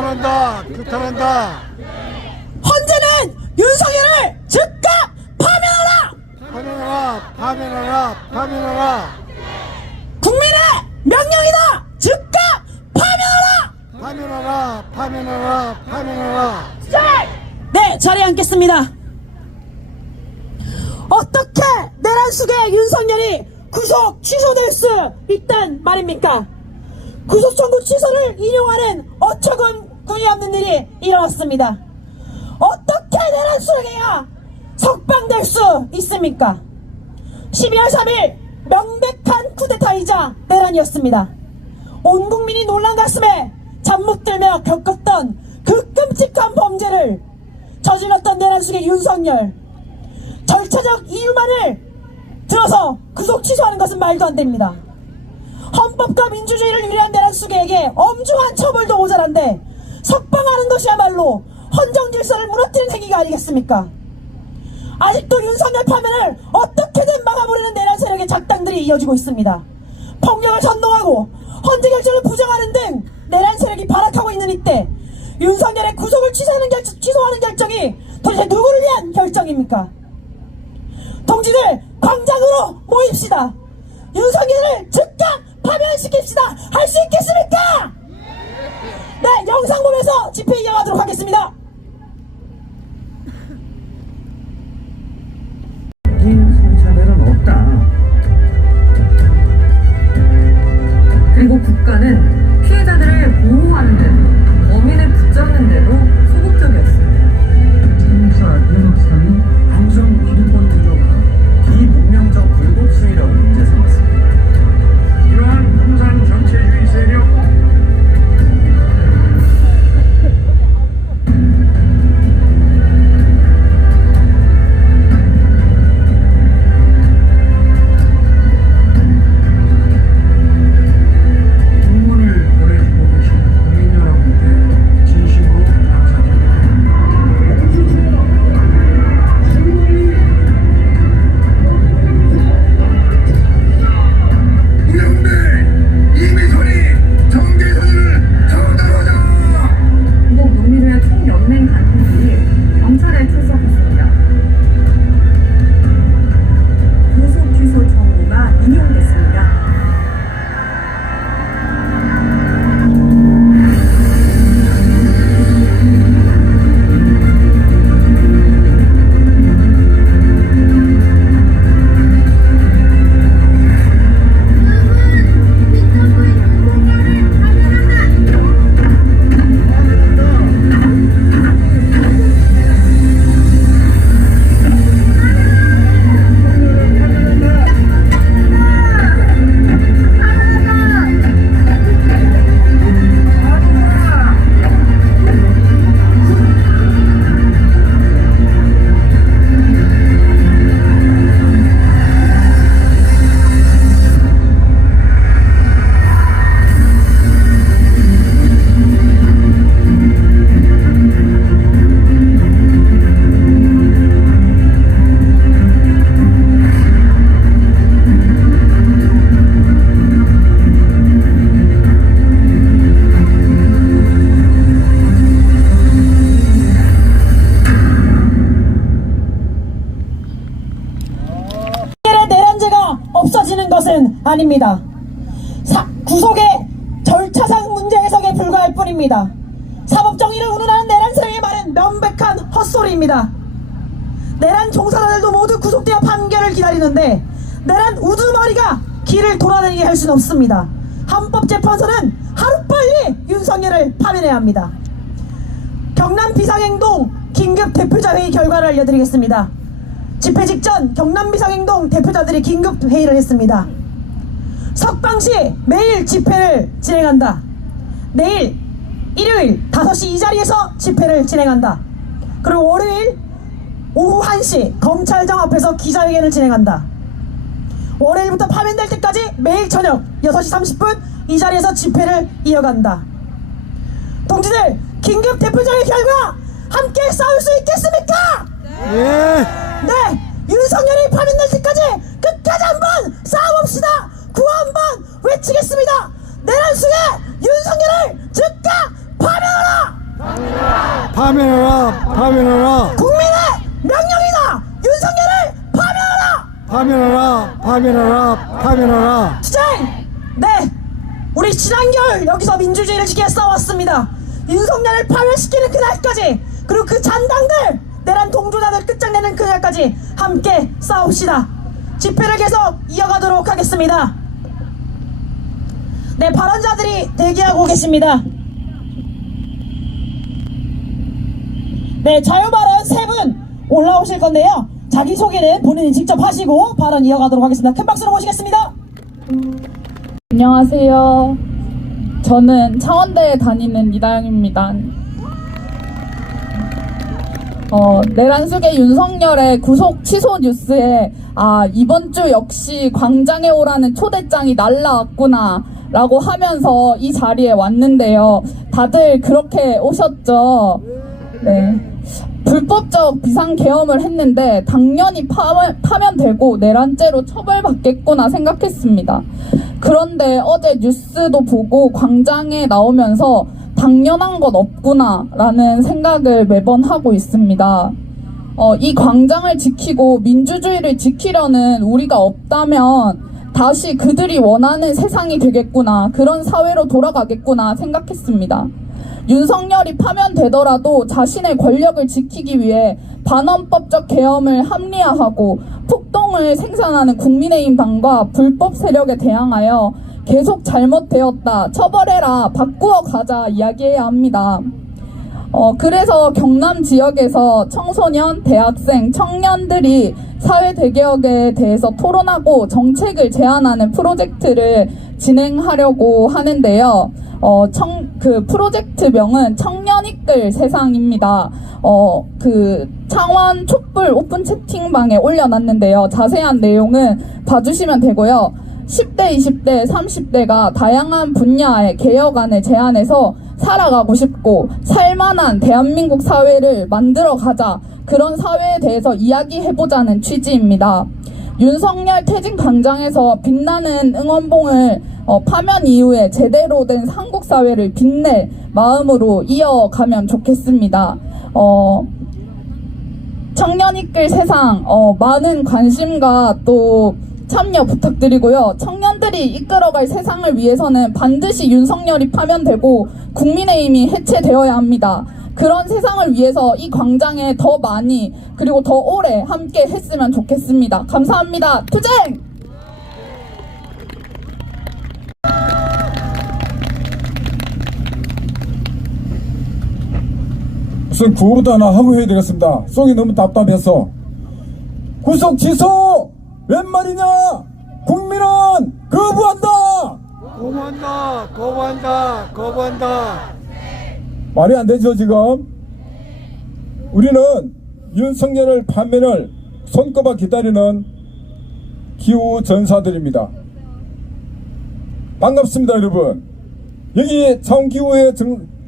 규탄한다. 규탄한다. 헌재는 윤석열을 즉각 파면하라. 파면하라. 파면하라. 파면하라. 국민의 명령이다. 즉각 파면하라. 파면하라. 파면하라. 파면하라. 네, 자리에 앉겠습니다. 어떻게 내란 속에 윤석열이 구속 취소될 수 있단 말입니까? 구속 청구 취소를 인용하는 어처구니 없는 일이 일어났습니다. 어떻게 내란 속에야 석방될 수 있습니까? 12월 3일 명백한 쿠데타이자 내란이었습니다. 온 국민이 놀란 가슴에 잠 못 들며 겪었던 그 끔찍한 범죄를 저질렀던 내란 속의 윤석열, 절차적 이유만을 들어서 구속 취소하는 것은 말도 안 됩니다. 헌법과 민주주의를 유리한 내란 수계에게 엄중한 처벌도 모자란데 석방하는 것이야말로 헌정 질서를 무너뜨리는 행위가 아니겠습니까? 아직도 윤석열 파면을 어떻게든 막아보려는 내란 세력의 작당들이 이어지고 있습니다. 폭력을 선동하고 헌재 결정을 부정하는 등 내란 세력이 발악하고 있는 이때 윤석열의 구속을 취소하는 결정이 도대체 누구를 위한 결정입니까? 동지들, 광장으로 모입시다. 윤석열을 즉각 파면시킵시다. 할 수 있겠습니까? 네, 영상 보면서 집회 이어가도록 하겠습니다. 성차별은 없다. 그리고 국가는 피해자들을 보호하는 데도 범인을 붙잡는 데도 소극적이었습니다. 형사 윤석상이 방송 기득권 구조가 비문명적 불법시위라고 문제 삼았습니다. 이러한 공산 전체주의 세력 응원을 보내주고 계신 국민 여러분께 진심으로 감사드립니다. 우영대 이미선이 정계선을 처단하자. 한국 농민회 총연맹 간부들이 경찰에 출석했습니다. 구속 취소 청구가 인용됐습니다. 없어지는 것은 아닙니다. 구속의 절차상 문제 해석에 불과할 뿐입니다. 사법정의를 운운하는 내란 세력의 말은 명백한 헛소리입니다. 내란 종사자들도 모두 구속되어 판결을 기다리는데 내란 우두머리가 길을 돌아다니게 할 수는 없습니다. 헌법재판소는 하루빨리 윤석열을 파면해야 합니다. 경남 비상행동 긴급 대표자회의 결과를 알려드리겠습니다. 집회 직전 경남 비상행동 대표자들이 긴급 회의를 했습니다. 석방시 매일 집회를 진행한다. 내일 일요일 5시 이 자리에서 집회를 진행한다. 그리고 월요일 오후 1시 검찰청 앞에서 기자회견을 진행한다. 월요일부터 파면될 때까지 매일 저녁 6시 30분 이 자리에서 집회를 이어간다. 동지들, 긴급 대표자회의 결과 함께 싸울 수 있겠습니까? 네, 윤석열이 파면될 때까지 끝까지 한번 싸워봅시다. 구호 한번 외치겠습니다. 내란 속에 윤석열을 즉각 파면하라! 파면하라 파면하라 국민의 명령이다. 윤석열을 파면하라. 파면하라 파면하라 파면하라 투쟁! 네, 우리 지난결 여기서 민주주의를 지켜 싸웠습니다. 윤석열을 파멸시키는 그날까지, 그리고 그 잔당들, 내란 동조자들 끝장내는 그날까지 함께 싸웁시다. 집회를 계속 이어가도록 하겠습니다. 네, 발언자들이 대기하고 계십니다. 네, 자유발언 3분 올라오실 건데요. 자기소개는 본인이 직접 하시고 발언 이어가도록 하겠습니다. 큰 박수로 모시겠습니다. 안녕하세요. 저는 창원대에 다니는 이다영입니다. 내란 속의 윤석열의 구속 취소 뉴스에 이번 주 역시 광장에 오라는 초대장이 날라왔구나 라고 하면서 이 자리에 왔는데요. 다들 그렇게 오셨죠? 네. 불법적 비상계엄을 했는데 당연히 파면되고 내란죄로 처벌받겠구나 생각했습니다. 그런데 어제 뉴스도 보고 광장에 나오면서 당연한 건 없구나 라는 생각을 매번 하고 있습니다. 이 광장을 지키고 민주주의를 지키려는 우리가 없다면 다시 그들이 원하는 세상이 되겠구나, 그런 사회로 돌아가겠구나 생각했습니다. 윤석열이 파면되더라도 자신의 권력을 지키기 위해 반헌법적 계엄을 합리화하고 폭동을 생산하는 국민의힘 당과 불법 세력에 대항하여 계속 잘못되었다, 처벌해라, 바꾸어 가자 이야기해야 합니다. 그래서 경남 지역에서 청소년, 대학생, 청년들이 사회 대개혁에 대해서 토론하고 정책을 제안하는 프로젝트를 진행하려고 하는데요. 그 프로젝트명은 청년 이끌 세상입니다. 창원 촛불 오픈 채팅방에 올려놨는데요. 자세한 내용은 봐주시면 되고요. 10대, 20대, 30대가 다양한 분야의 개혁안을 제안해서 살아가고 싶고 살만한 대한민국 사회를 만들어 가자, 그런 사회에 대해서 이야기해보자는 취지입니다. 윤석열 퇴진 광장에서 빛나는 응원봉을 파면 이후에 제대로 된 한국사회를 빛낼 마음으로 이어가면 좋겠습니다. 청년 이끌 세상, 많은 관심과 또 참여 부탁드리고요. 청년들이 이끌어갈 세상을 위해서는 반드시 윤석열이 파면되고 국민의힘이 해체되어야 합니다. 그런 세상을 위해서 이 광장에 더 많이 그리고 더 오래 함께 했으면 좋겠습니다. 감사합니다. 투쟁! 무슨 구호부터 하나 하고 해야 되겠습니다. 속이 너무 답답해서. 구속 취소! 웬 말이냐? 국민은 거부한다! 거부한다 거부한다 거부한다 말이 안 되죠, 지금? 우리는 윤석열을 파면을 손꼽아 기다리는 기후 전사들입니다. 반갑습니다, 여러분. 여기 창원기후의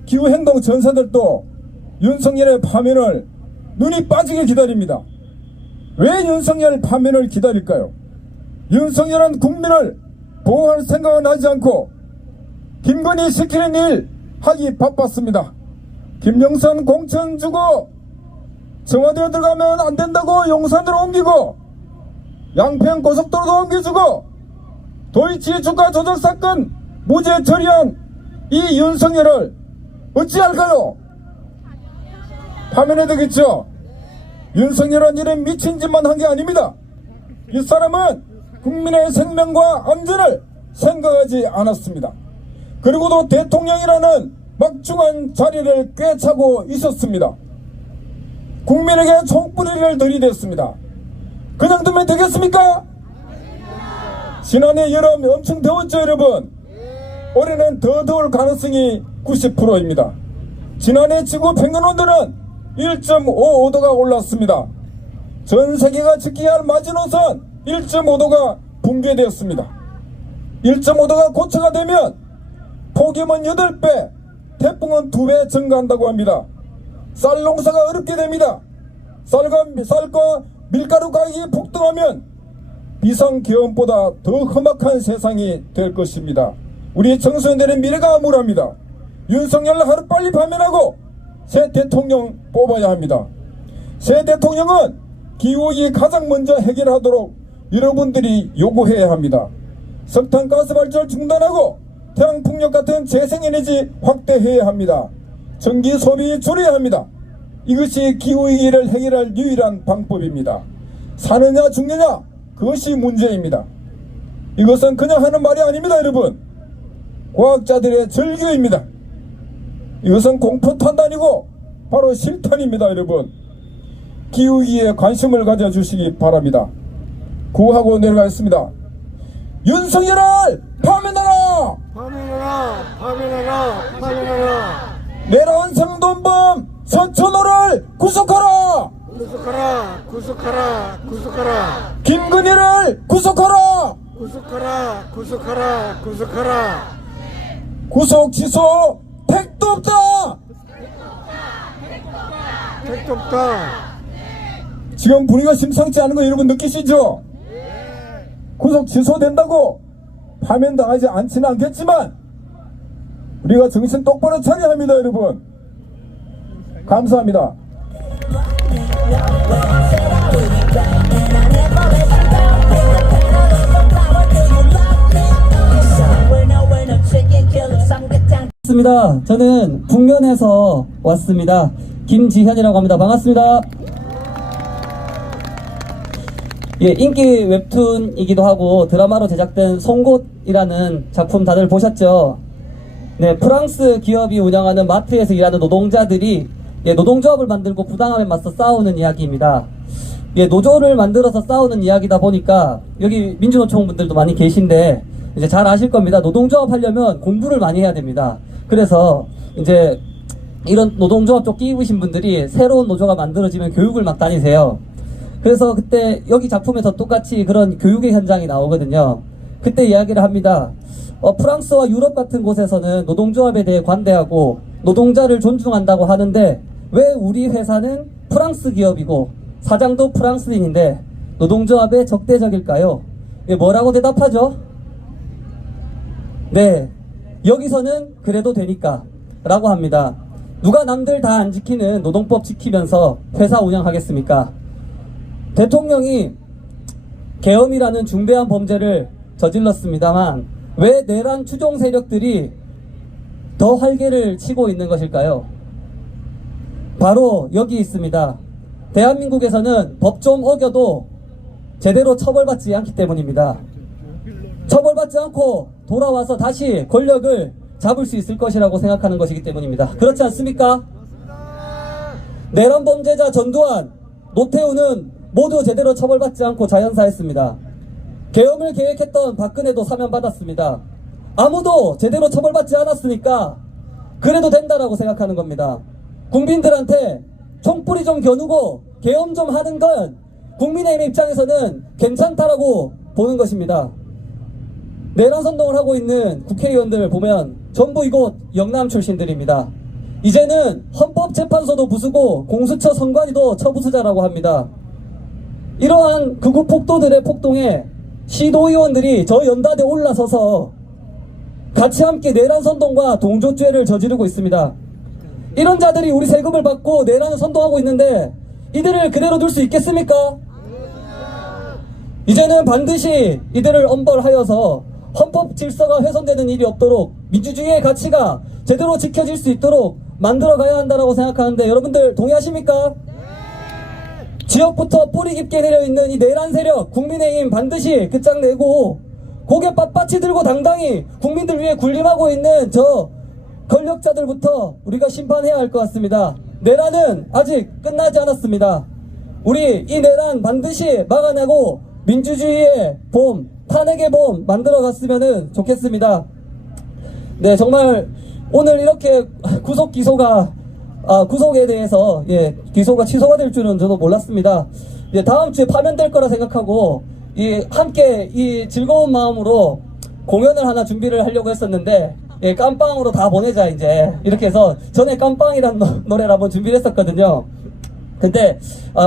기후행동 전사들도 윤석열의 파면을 눈이 빠지게 기다립니다. 왜 윤석열 파면을 기다릴까요? 윤석열은 국민을 보호할 생각은 하지 않고 김건희 시키는 일 하기 바빴습니다. 김영선 공천 주고 청와대에 들어가면 안 된다고 용산으로 옮기고 양평 고속도로도 옮겨주고 도이치 주가 조작 사건 무죄 처리한 이 윤석열을 어찌할까요? 파면해야 되겠죠? 윤석열은 이런 미친 짓만 한 게 아닙니다. 이 사람은 국민의 생명과 안전을 생각하지 않았습니다. 그리고도 대통령이라는 막중한 자리를 꿰차고 있었습니다. 국민에게 총뿌리를 들이댔습니다. 그냥 두면 되겠습니까? 지난해 여름 엄청 더웠죠, 여러분? 올해는 더 더울 가능성이 90%입니다. 지난해 지구 평균 온도는 1.55도가 올랐습니다. 전 세계가 지켜야 할 마지노선 1.5도가 붕괴되었습니다. 1.5도가 고쳐가 되면 폭염은 8배, 태풍은 2배 증가한다고 합니다. 쌀 농사가 어렵게 됩니다. 쌀과 밀가루 가격이 폭등하면 비상계엄보다 더 험악한 세상이 될 것입니다. 우리 청소년들의 미래가 암울합니다. 윤석열을 하루빨리 파면하고 새 대통령 뽑아야 합니다. 새 대통령은 기후위기 가장 먼저 해결하도록 여러분들이 요구해야 합니다. 석탄 가스 발전을 중단하고 태양풍력 같은 재생에너지 확대해야 합니다. 전기 소비 줄여야 합니다. 이것이 기후위기를 해결할 유일한 방법입니다. 사느냐 죽느냐 그것이 문제입니다. 이것은 그냥 하는 말이 아닙니다. 여러분, 과학자들의 절규입니다. 이것은 공포 판단이고 바로 실탄입니다. 여러분, 기후위기에 관심을 가져주시기 바랍니다. 구하고 내려가겠습니다. 윤석열을 파면하라! 파면하라! 파면하라! 파면하라! 내란 생돈범 서천호를 구속하라! 구속하라! 구속하라! 구속하라! 김건희를 구속하라! 구속하라! 구속하라! 구속하라! 구속 취소 택도 없다! 택도 없다! 지금 분위기가 심상치 않은 거 여러분 느끼시죠? 구속 취소된다고 파면당하지 않지는 않겠지만 우리가 정신 똑바로 차려야 합니다. 여러분, 감사합니다. 반갑습니다. 저는 북면에서 왔습니다. 김지현이라고 합니다. 반갑습니다. 예, 인기 웹툰이기도 하고 드라마로 제작된 송곳이라는 작품 다들 보셨죠? 네, 프랑스 기업이 운영하는 마트에서 일하는 노동자들이 노동조합을 만들고 부당함에 맞서 싸우는 이야기입니다. 노조를 만들어서 싸우는 이야기다 보니까 여기 민주노총 분들도 많이 계신데 이제 잘 아실 겁니다. 노동조합 하려면 공부를 많이 해야 됩니다. 그래서 이제 이런 노동조합 쪽 끼우신 분들이 새로운 노조가 만들어지면 교육을 막 다니세요. 그래서 그때 여기 작품에서 똑같이 그런 교육의 현장이 나오거든요. 그때 이야기를 합니다. 프랑스와 유럽 같은 곳에서는 노동조합에 대해 관대하고 노동자를 존중한다고 하는데 왜 우리 회사는 프랑스 기업이고 사장도 프랑스인인데 노동조합에 적대적일까요? 뭐라고 대답하죠? 네, 여기서는 그래도 되니까 라고 합니다. 누가 남들 다 안 지키는 노동법 지키면서 회사 운영하겠습니까? 대통령이 계엄이라는 중대한 범죄를 저질렀습니다만 왜 내란 추종 세력들이 더 활개를 치고 있는 것일까요? 바로 여기 있습니다. 대한민국에서는 법 좀 어겨도 제대로 처벌받지 않기 때문입니다. 처벌받지 않고 돌아와서 다시 권력을 잡을 수 있을 것이라고 생각하는 것이기 때문입니다. 그렇지 않습니까? 내란 범죄자 전두환, 노태우는 모두 제대로 처벌받지 않고 자연사했습니다. 계엄을 계획했던 박근혜도 사면받았습니다. 아무도 제대로 처벌받지 않았으니까 그래도 된다라고 생각하는 겁니다. 국민들한테 총뿌리 좀 겨누고 계엄 좀 하는 건 국민의힘 입장에서는 괜찮다라고 보는 것입니다. 내란 선동을 하고 있는 국회의원들 보면 전부 이곳 영남 출신들입니다. 이제는 헌법재판소도 부수고 공수처 선관위도 처부수자라고 합니다. 이러한 극우 폭도들의 폭동에 시도의원들이 저 연단에 올라서서 같이 함께 내란 선동과 동조죄를 저지르고 있습니다. 이런 자들이 우리 세금을 받고 내란을 선동하고 있는데 이들을 그대로 둘 수 있겠습니까? 이제는 반드시 이들을 엄벌하여서 헌법 질서가 훼손되는 일이 없도록 민주주의의 가치가 제대로 지켜질 수 있도록 만들어가야 한다고 생각하는데 여러분들 동의하십니까? 지역부터 뿌리 깊게 내려있는 이 내란 세력 국민의힘 반드시 끝장내고 고개 빳빳이 들고 당당히 국민들 위해 군림하고 있는 저 권력자들부터 우리가 심판해야 할 것 같습니다. 내란은 아직 끝나지 않았습니다. 우리 이 내란 반드시 막아내고 민주주의의 봄, 탄핵의 봄 만들어갔으면 좋겠습니다. 네, 정말 오늘 이렇게 구속에 대해서 기소가 취소가 될 줄은 저도 몰랐습니다. 다음 주에 파면될 거라 생각하고 함께 이 즐거운 마음으로 공연을 하나 준비를 하려고 했었는데 깜빵으로 다 보내자 이제 이렇게 해서 전에 깜빵이라는 노래를 한번 준비를 했었거든요. 근데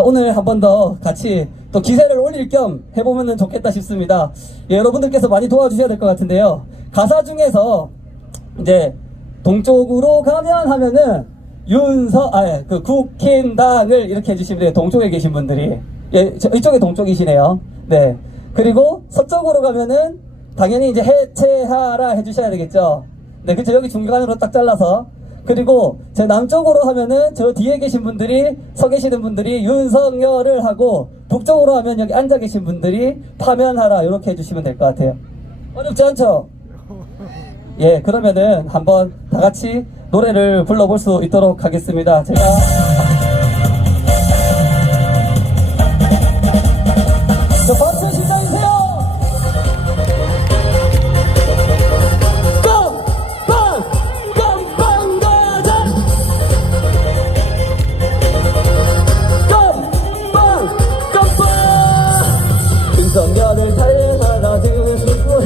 오늘 한 번 더 같이 또 기세를 올릴 겸 해보면 좋겠다 싶습니다. 여러분들께서 많이 도와주셔야 될 것 같은데요. 가사 중에서 이제 동쪽으로 가면 하면은 그 국힘당을 이렇게 해주시면 돼요. 동쪽에 계신 분들이. 예, 이쪽에 동쪽이시네요. 네. 그리고 서쪽으로 가면은 당연히 이제 해체하라 해주셔야 되겠죠. 네, 그쵸. 여기 중간으로 딱 잘라서. 그리고 제 남쪽으로 하면은 저 뒤에 계신 분들이, 서 계시는 분들이 윤석열을 하고, 북쪽으로 하면 여기 앉아 계신 분들이 파면하라 이렇게 해주시면 될 것 같아요. 어렵지 않죠? 예, 그러면은 한번 다 같이 노래를 불러볼 수 있도록 하겠습니다. 제가 자, 박수 시작해주세요. 깜빵 깜빵 가자. 깜빵 깜빵 윤석열을 달려나가 들고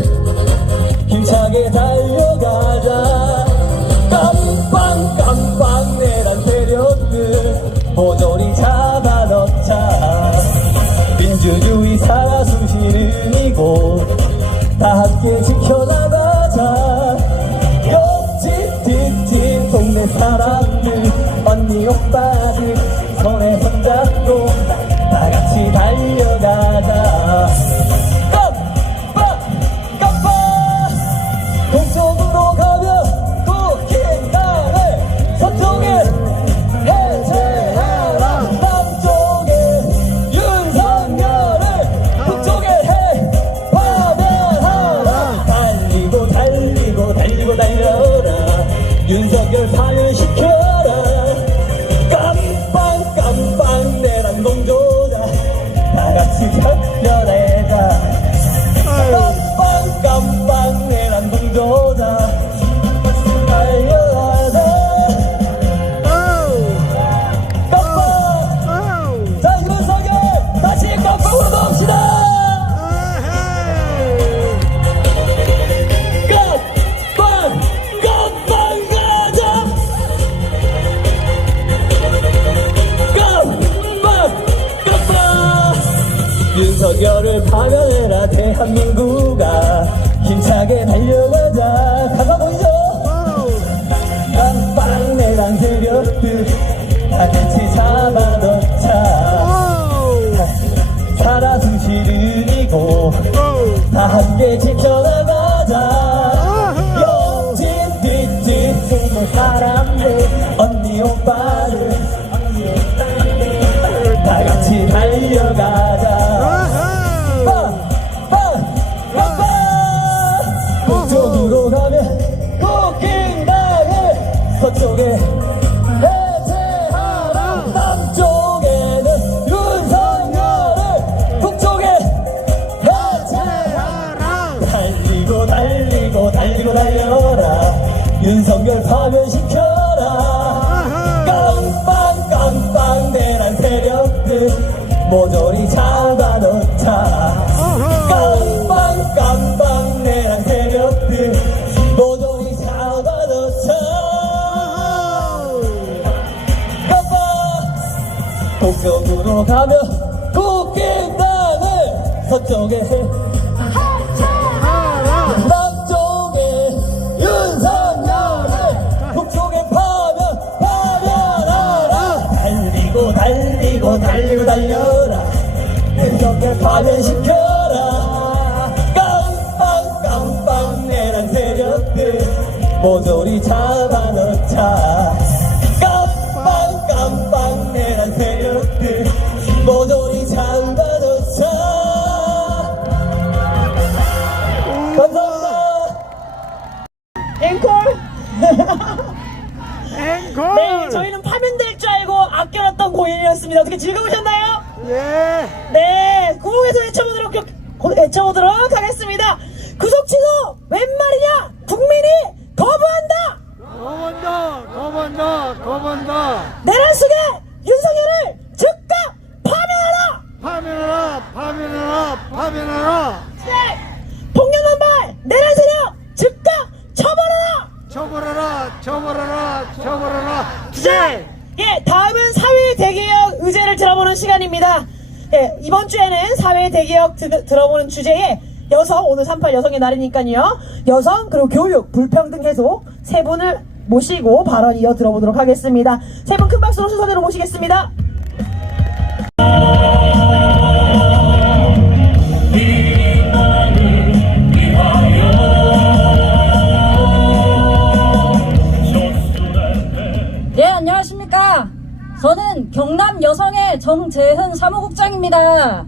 힘차게 달려가자. 깜빵 깜빵 내란 세력들 모조리 잡아넣자. 민주주의 살아 숨쉬는 이곳 다 함께 지켜나가자. 옆집 뒷집 동네 사람들 언니 오빠들 손에 손잡고 다 같이 달려가자. 깜빡 깜빡 동쪽으로 가면 국힘당을 서쪽에 해체하라. 남쪽에 윤석열을 북쪽에 파면하라. 달리고 달리고 달리고 달려라. 윤석열 파면시켜라. 깜빵 깜빵 내란 동조자 다 같이 달려내자. 깜빵 깜빵 내란 동조자 달려가자. 깜빵. 자, 윤석열 다시 깜빵으로 넣읍시다. 깜빵 깜빵 가자. 깜빵 깜빵 윤석열을 파면해라. 대한민국아 힘차게 달려가자. 가사 보이죠? 깜빵 내란 세력들 다 같이 잡아넣자. 살아 숨쉬는 이곳 다 함께 지켜나가자. 옆집 뒷집 동네 사람들 언니 오빠들 다 같이 달려가자. 북쪽으로 가면 국힘당을 서쪽에 해체하라. 남쪽에는 윤석열을 북쪽에 해체하라. 달리고 달리고 달리고 달려라. 윤석열 파면시켜라. 깜빵 깜빵 내란 세력들 모조리 잡아넣자. 깜빵 깜빵 내란 세력들 모조리 잡아넣자. 깜빵 동쪽으로 가면 국힘당을 서쪽에 남쪽에 윤석열을 북쪽에 파면하라. 달리고 달리고 달리고 달려라. 윤석열 파면시켜라. 깜빵 깜빵 내란 세력들 모조리 잡아넣자. 깜빵 깜빵 내란 세력들 모조리 잡아넣자. 감사합니다. 앵콜. 앵콜. 네, 저희는 파면될 줄 알고 아껴놨던 공연이었습니다. 어떻게 즐거우셨나요? 예. 네, 구호에서 외쳐보도록 하겠습니다. 구속 취소 웬 말이냐? 국민이 거부한다. 거만다. 내란 속에 윤석열을 즉각 파면하라. 파면하라. 네, 폭력만발 내란 세력 즉각 처벌하라. 네. 예, 다음은 사회 대개혁 의제를 들어보는 시간입니다. 예, 이번 주에는 사회 대개혁 들어보는 주제에 여성, 오늘 3.8 여성의 날이니까요. 여성, 그리고 교육, 불평등 해소 세 분을 모시고 발언 이어 들어보도록 하겠습니다. 세 분 큰 박수로 순서대로 모시겠습니다. 예, 안녕하십니까. 저는 경남 여성의 정재흔 사무국장입니다.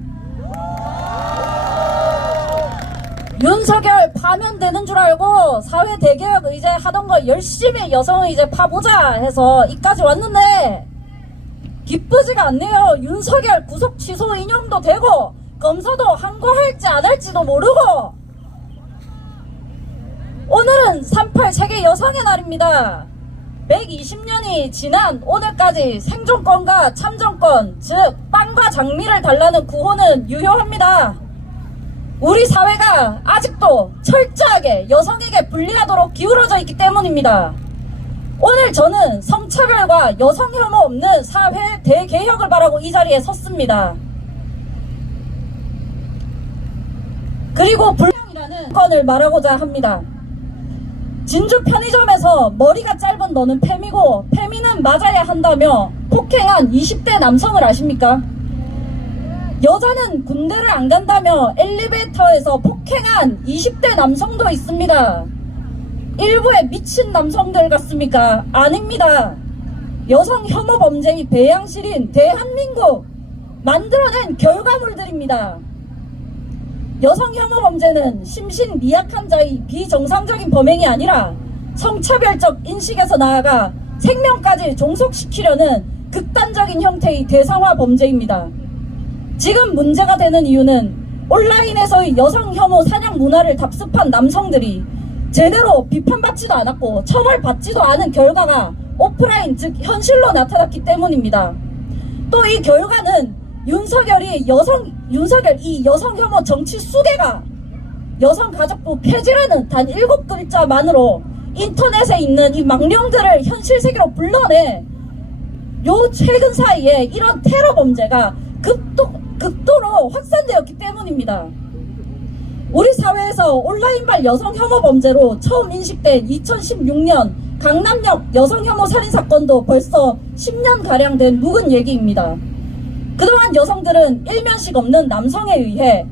윤석열 파면되는 줄 알고 사회 대개혁 의제 하던 거 열심히 여성을 이제 파보자 해서 이까지 왔는데 기쁘지가 않네요. 윤석열 구속 취소 인용도 되고 검사도 항고할지 안 할지도 모르고 오늘은 38 세계 여성의 날입니다. 120년이 지난 오늘까지 생존권과 참정권, 즉 빵과 장미를 달라는 구호는 유효합니다. 우리 사회가 아직도 철저하게 여성에게 불리하도록 기울어져 있기 때문입니다. 오늘 저는 성차별과 여성 혐오 없는 사회 대개혁을 바라고 이 자리에 섰습니다. 그리고 불량이라는 건을 말하고자 합니다. 진주 편의점에서 머리가 짧은 너는 페미고 페미는 맞아야 한다며 폭행한 20대 남성을 아십니까? 여자는 군대를 안 간다며 엘리베이터에서 폭행한 20대 남성도 있습니다. 일부의 미친 남성들 같습니까? 아닙니다. 여성 혐오 범죄의 배양실인 대한민국 만들어낸 결과물들입니다. 여성 혐오 범죄는 심신 미약한 자의 비정상적인 범행이 아니라 성차별적 인식에서 나아가 생명까지 종속시키려는 극단적인 형태의 대상화 범죄입니다. 지금 문제가 되는 이유는 온라인에서의 여성 혐오 사냥 문화를 답습한 남성들이 제대로 비판받지도 않았고 처벌받지도 않은 결과가 오프라인 즉 현실로 나타났기 때문입니다. 또 이 결과는 윤석열 이 여성 혐오 정치 수괴가 여성가족부 폐지라는 단 7글자만으로 인터넷에 있는 이 망령들을 현실 세계로 불러내 요 최근 사이에 이런 테러 범죄가 극도로 확산되었기 때문입니다. 우리 사회에서 온라인발 여성 혐오 범죄로 처음 인식된 2016년 강남역 여성 혐오 살인 사건도 벌써 10년가량 된 묵은 얘기입니다. 그동안 여성들은 일면식 없는 남성에 의해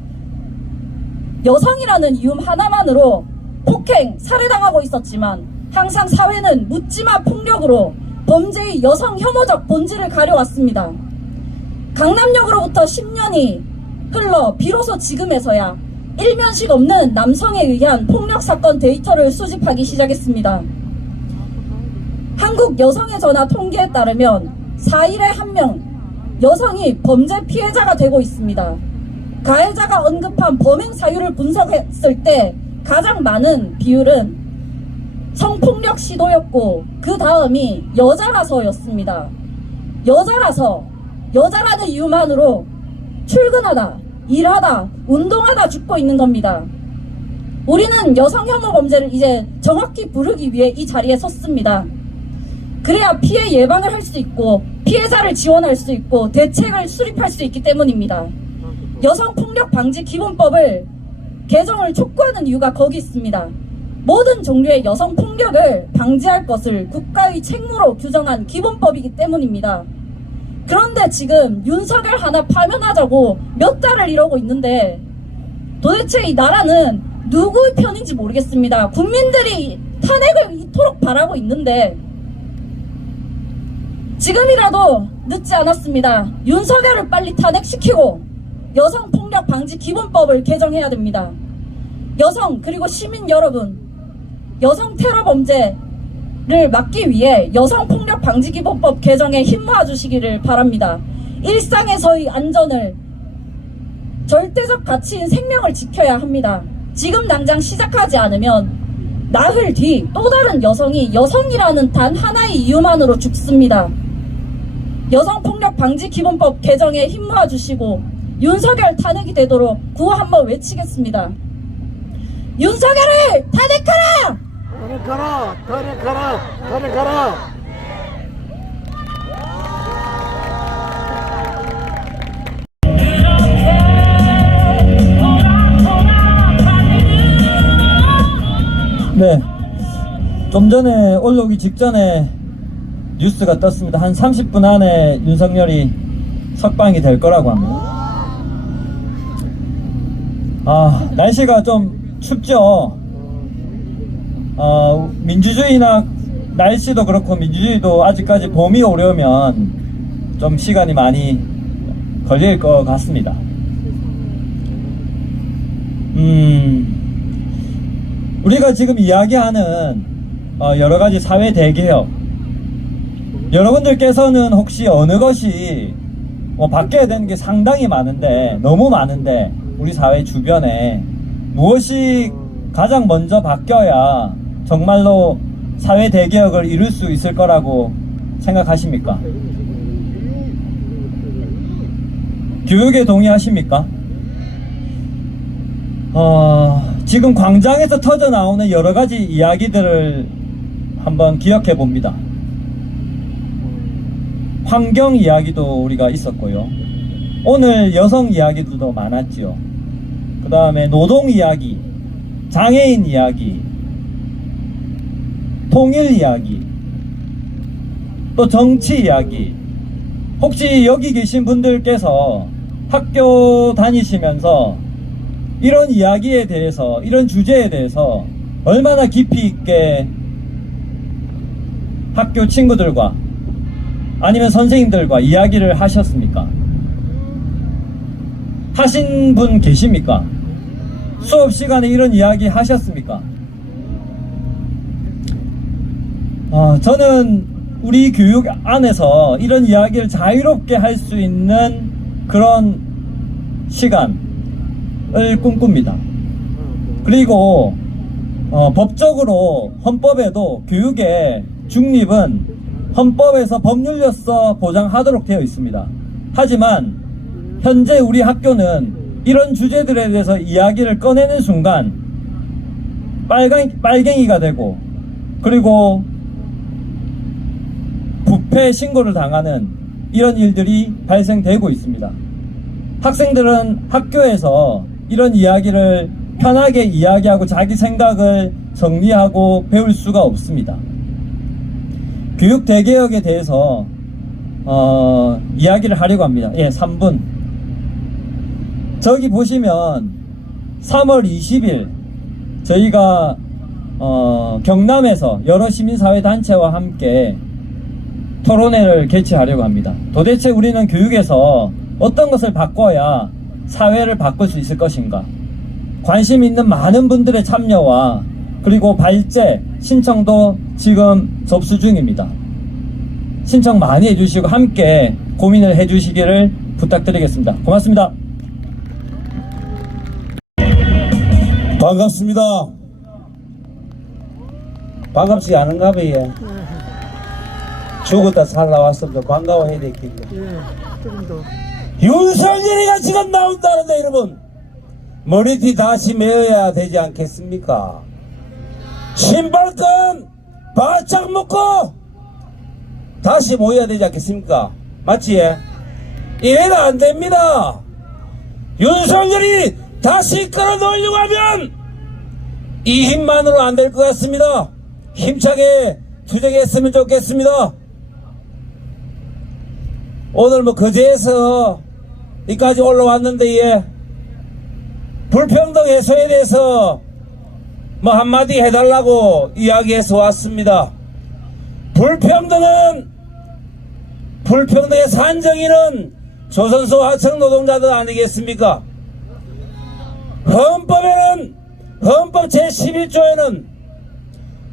여성이라는 이유 하나만으로 폭행, 살해당하고 있었지만 항상 사회는 묻지마 폭력으로 범죄의 여성 혐오적 본질을 가려왔습니다. 강남역으로부터 10년이 흘러 비로소 지금에서야 일면식 없는 남성에 의한 폭력사건 데이터를 수집하기 시작했습니다. 한국 여성의 전화 통계에 따르면 4일에 1명 여성이 범죄 피해자가 되고 있습니다. 가해자가 언급한 범행 사유를 분석했을 때 가장 많은 비율은 성폭력 시도였고 그 다음이 여자라서였습니다. 여자라는 이유만으로 출근하다, 일하다, 운동하다 죽고 있는 겁니다. 우리는 여성 혐오 범죄를 이제 정확히 부르기 위해 이 자리에 섰습니다. 그래야 피해 예방을 할 수 있고 피해자를 지원할 수 있고 대책을 수립할 수 있기 때문입니다. 여성폭력 방지 기본법을 개정을 촉구하는 이유가 거기 있습니다. 모든 종류의 여성폭력을 방지할 것을 국가의 책무로 규정한 기본법이기 때문입니다. 그런데 지금 윤석열 하나 파면하자고 몇 달을 이러고 있는데 도대체 이 나라는 누구의 편인지 모르겠습니다. 국민들이 탄핵을 이토록 바라고 있는데 지금이라도 늦지 않았습니다. 윤석열을 빨리 탄핵시키고 여성폭력 방지 기본법을 개정해야 됩니다. 여성 그리고 시민 여러분, 여성 테러 범죄를 막기 위해 여성폭력 방지 기본법 개정에 힘 모아주시기를 바랍니다. 일상에서의 안전을 절대적 가치인 생명을 지켜야 합니다. 지금 당장 시작하지 않으면 나흘 뒤 또 다른 여성이 여성이라는 단 하나의 이유만으로 죽습니다. 여성폭력 방지 기본법 개정에 힘 모아주시고 윤석열 탄핵이 되도록 구호 한번 외치겠습니다. 윤석열을 탄핵하라! 탄핵하라! 탄핵하라! 탄핵하라! 네. 좀 전에 올라오기 직전에 뉴스가 떴습니다. 한 30분 안에 윤석열이 석방이 될 거라고 합니다. 날씨가 좀 춥죠. 민주주의나 날씨도 그렇고 민주주의도 아직까지 봄이 오려면 좀 시간이 많이 걸릴 것 같습니다. 우리가 지금 이야기하는 여러 가지 사회 대개혁, 여러분들께서는 혹시 어느 것이 바뀌어야 되는 게 상당히 많은데, 너무 많은데, 우리 사회 주변에 무엇이 가장 먼저 바뀌어야 정말로 사회 대개혁을 이룰 수 있을 거라고 생각하십니까? 교육에 동의하십니까? 지금 광장에서 터져 나오는 여러 가지 이야기들을 한번 기억해 봅니다. 환경 이야기도 우리가 있었고요. 오늘 여성 이야기들도 많았지요. 그 다음에 노동 이야기, 장애인 이야기, 통일 이야기, 또 정치 이야기. 혹시 여기 계신 분들께서 학교 다니시면서 이런 이야기에 대해서, 이런 주제에 대해서 얼마나 깊이 있게 학교 친구들과 아니면 선생님들과 이야기를 하셨습니까? 하신 분 계십니까? 수업 시간에 이런 이야기 하셨습니까? 저는 우리 교육 안에서 이런 이야기를 자유롭게 할 수 있는 그런 시간을 꿈꿉니다. 그리고 법적으로 헌법에도 교육의 중립은 헌법에서 법률로서 보장하도록 되어 있습니다. 하지만 현재 우리 학교는 이런 주제들에 대해서 이야기를 꺼내는 순간 빨갱이가 되고, 그리고 부패 신고를 당하는 이런 일들이 발생되고 있습니다. 학생들은 학교에서 이런 이야기를 편하게 이야기하고 자기 생각을 정리하고 배울 수가 없습니다. 교육 대개혁에 대해서 이야기를 하려고 합니다. 3분. 저기 보시면 3월 20일 저희가 경남에서 여러 시민사회단체와 함께 토론회를 개최하려고 합니다. 도대체 우리는 교육에서 어떤 것을 바꿔야 사회를 바꿀 수 있을 것인가? 관심 있는 많은 분들의 참여와 그리고 발제 신청도 지금 접수 중입니다. 신청 많이 해주시고 함께 고민을 해주시기를 부탁드리겠습니다. 고맙습니다. 반갑습니다. 반갑지 않은가 봐요. 죽었다 살아왔으면 반가워해야 되겠네. 조금 더. 윤석열이가 지금 나온다는데 여러분, 머리띠 다시 메어야 되지 않겠습니까? 신발끈 바짝 묶고 다시 모여야 되지 않겠습니까? 맞지? 이래는 안 됩니다. 윤석열이 다시 끌어놓으려고 하면 이 힘만으로 안 될 것 같습니다. 힘차게 투쟁했으면 좋겠습니다. 오늘 그제에서 여기까지 올라왔는데 불평등 해소에 대해서 한마디 해달라고 이야기해서 왔습니다. 불평등의 산정인은 조선소 하청 노동자들 아니겠습니까? 헌법 제11조에는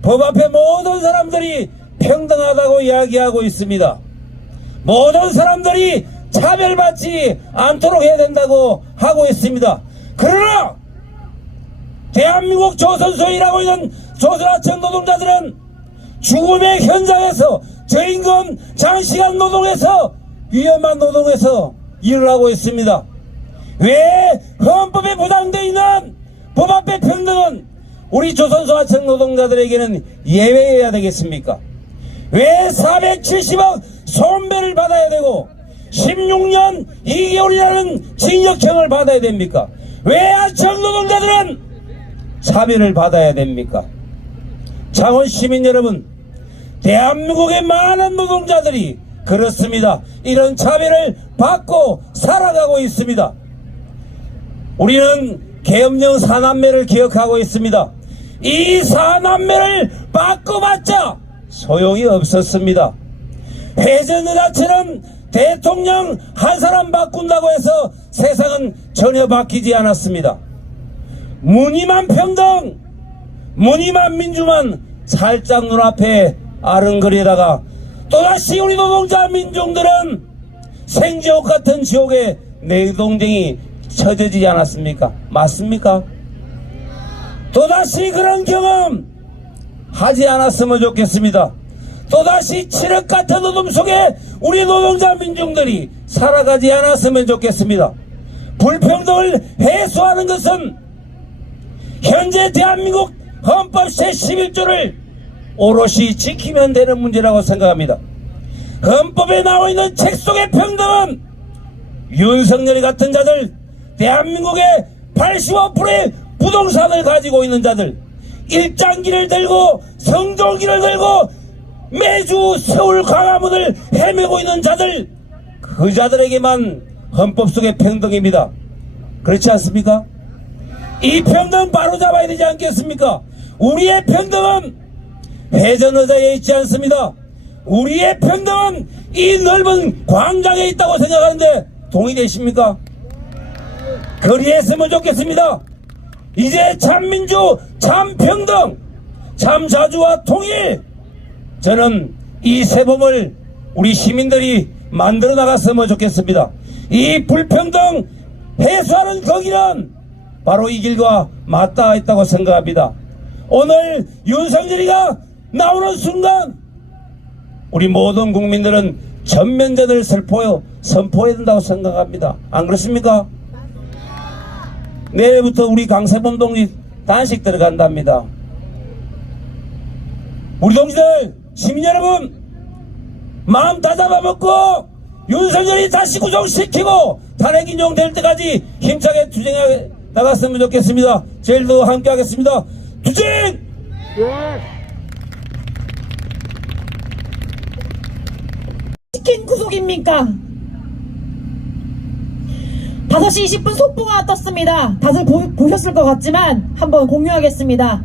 법 앞에 모든 사람들이 평등하다고 이야기하고 있습니다. 모든 사람들이 차별받지 않도록 해야 된다고 하고 있습니다. 그러나 대한민국 조선소에 있는 조선하청 노동자들은 죽음의 현장에서 저임금 장시간 노동에서 위험한 노동에서 일을 하고 있습니다. 왜 헌법에 보장되어 있는 법 앞의 평등은 우리 조선소 하청 노동자들에게는 예외여야 되겠습니까? 왜 470억 손배를 받아야 되고 16년 2개월이라는 징역형을 받아야 됩니까? 왜 하청 노동자들은 차별을 받아야 됩니까? 창원 시민 여러분, 대한민국의 많은 노동자들이 그렇습니다. 이런 차별을 받고 살아가고 있습니다. 우리는 계엄령 4남매를 기억하고 있습니다. 이 4남매를 바꿔봤자 소용이 없었습니다. 회전의사처럼 대통령 한 사람 바꾼다고 해서 세상은 전혀 바뀌지 않았습니다. 무늬만 평등, 무늬만 민주만 살짝 눈앞에 아른거리다가 또다시 우리 노동자 민중들은 생지옥 같은 지옥에 내동댕이 쳐져지지 않았습니까? 맞습니까? 또다시 그런 경험 하지 않았으면 좋겠습니다. 또다시 칠흑 같은 어둠 속에 우리 노동자 민중들이 살아가지 않았으면 좋겠습니다. 불평등을 해소하는 것은 현재 대한민국 헌법 제11조를 오롯이 지키면 되는 문제라고 생각합니다. 헌법에 나와 있는 책 속의 평등은 윤석열 같은 자들, 대한민국의 85%의 부동산을 가지고 있는 자들, 일장기를 들고 성조기를 들고 매주 서울 광화문을 헤매고 있는 자들, 그 자들에게만 헌법 속의 평등입니다. 그렇지 않습니까? 이 평등 바로 잡아야 되지 않겠습니까? 우리의 평등은 회전의자에 있지 않습니다. 우리의 평등은 이 넓은 광장에 있다고 생각하는데 동의되십니까? 거리에 있으면 좋겠습니다. 이제 참민주, 참평등, 참자주와 통일, 저는 이 세범을 우리 시민들이 만들어 나갔으면 좋겠습니다. 이 불평등 해소하는 거기는 바로 이 길과 맞닿아 있다고 생각합니다. 오늘 윤석열이가 나오는 순간 우리 모든 국민들은 전면전을 선포해야 된다고 생각합니다. 안 그렇습니까? 내일부터 우리 강세범 동지 단식 들어간답니다. 우리 동지들, 시민 여러분, 마음 다 잡아먹고 윤석열이 다시 구속시키고 탄핵 인용될 때까지 힘차게 투쟁해 나갔으면 좋겠습니다. 제일도 함께 하겠습니다. 투쟁! 시킨 구속입니까? 5시 20분 속보가 떴습니다. 다들 보셨을 것 같지만 한번 공유하겠습니다.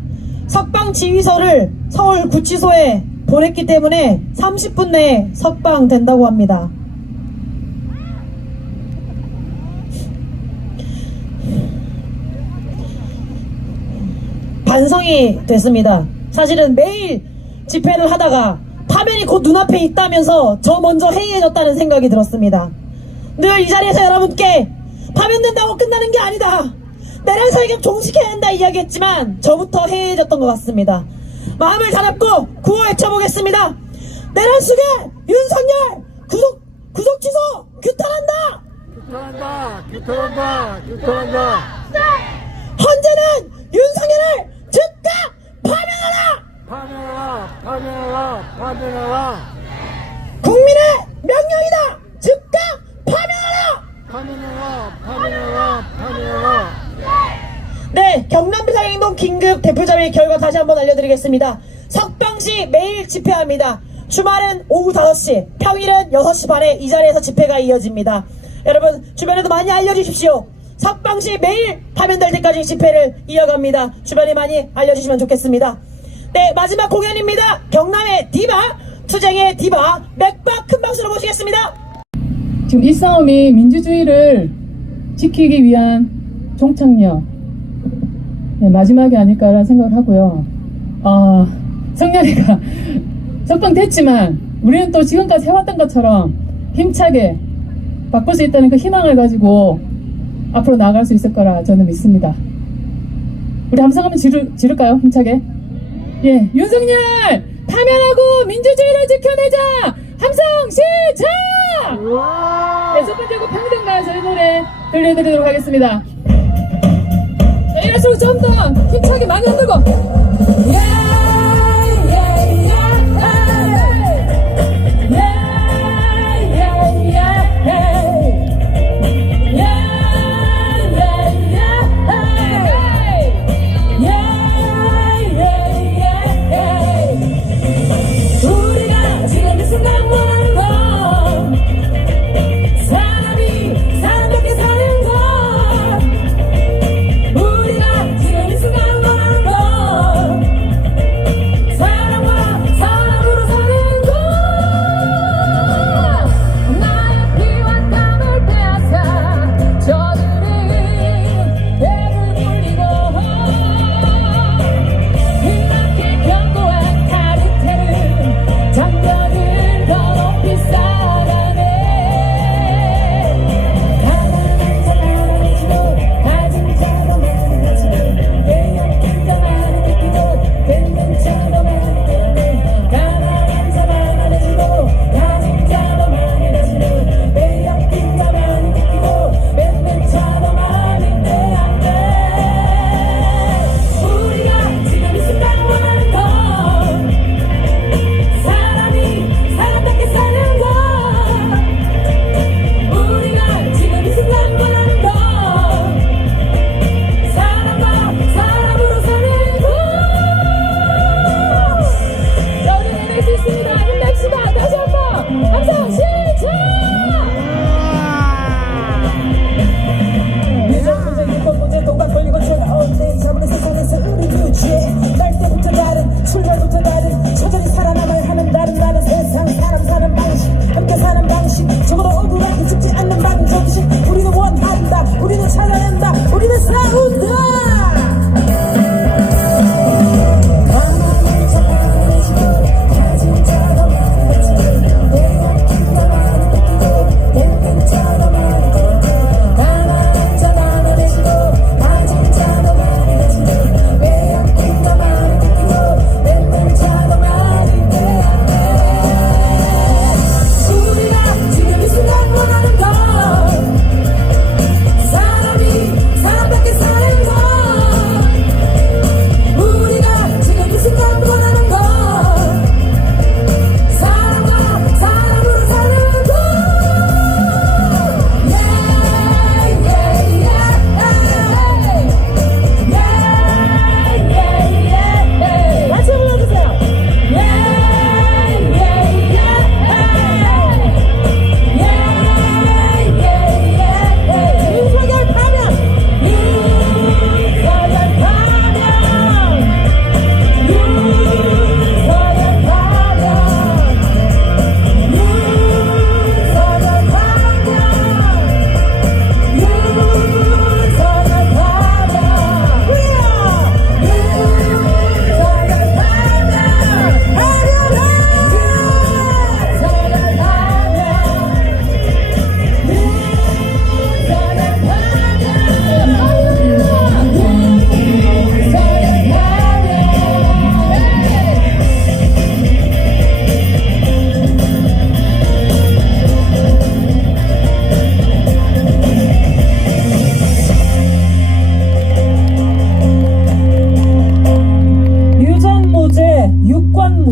석방지휘서를 서울구치소에 보냈기 때문에 30분 내에 석방된다고 합니다. 반성이 됐습니다. 사실은 매일 집회를 하다가 파면이 곧 눈앞에 있다면서 저 먼저 해이해졌다는 생각이 들었습니다. 늘 이 자리에서 여러분께 파면된다고 끝나는 게 아니다, 내란 살격 종식해야 한다 이야기했지만 저부터 해이해졌던 것 같습니다. 마음을 다잡고 구호 외쳐보겠습니다. 내란 속에 윤석열 구속 취소 규탄한다. 규탄한다. 헌재는 윤석열을 즉각 파면하라. 파면하라. 국민의 명령이다. 즉각 파면하라. 네, 경남 비상행동 긴급 대표자회 결과 다시 한번 알려드리겠습니다. 석방시 매일 집회합니다. 주말은 오후 5시, 평일은 6시 반에 이 자리에서 집회가 이어집니다. 여러분, 주변에도 많이 알려주십시오. 석방시 매일 파면될 때까지 집회를 이어갑니다. 주변에 많이 알려주시면 좋겠습니다. 네, 마지막 공연입니다. 경남의 디바, 투쟁의 디바, 맥박 큰 박수로 모시겠습니다. 지금 이 싸움이 민주주의를 지키기 위한 종착역, 네, 마지막이 아닐까라는 생각을 하고요. 성렬이가 석방됐지만 우리는 또 지금까지 해왔던 것처럼 힘차게 바꿀 수 있다는 그 희망을 가지고 앞으로 나아갈 수 있을 거라 저는 믿습니다. 우리 함성 한번 지를까요? 힘차게. 예, 윤석열 파면하고 민주주의를 지켜내자. 함성 시작! 네, 첫 번째 곡 평등과 저희 노래 들려드리도록 하겠습니다. 네, 이럴수록 좀 더 힘차게 많이 흔들고.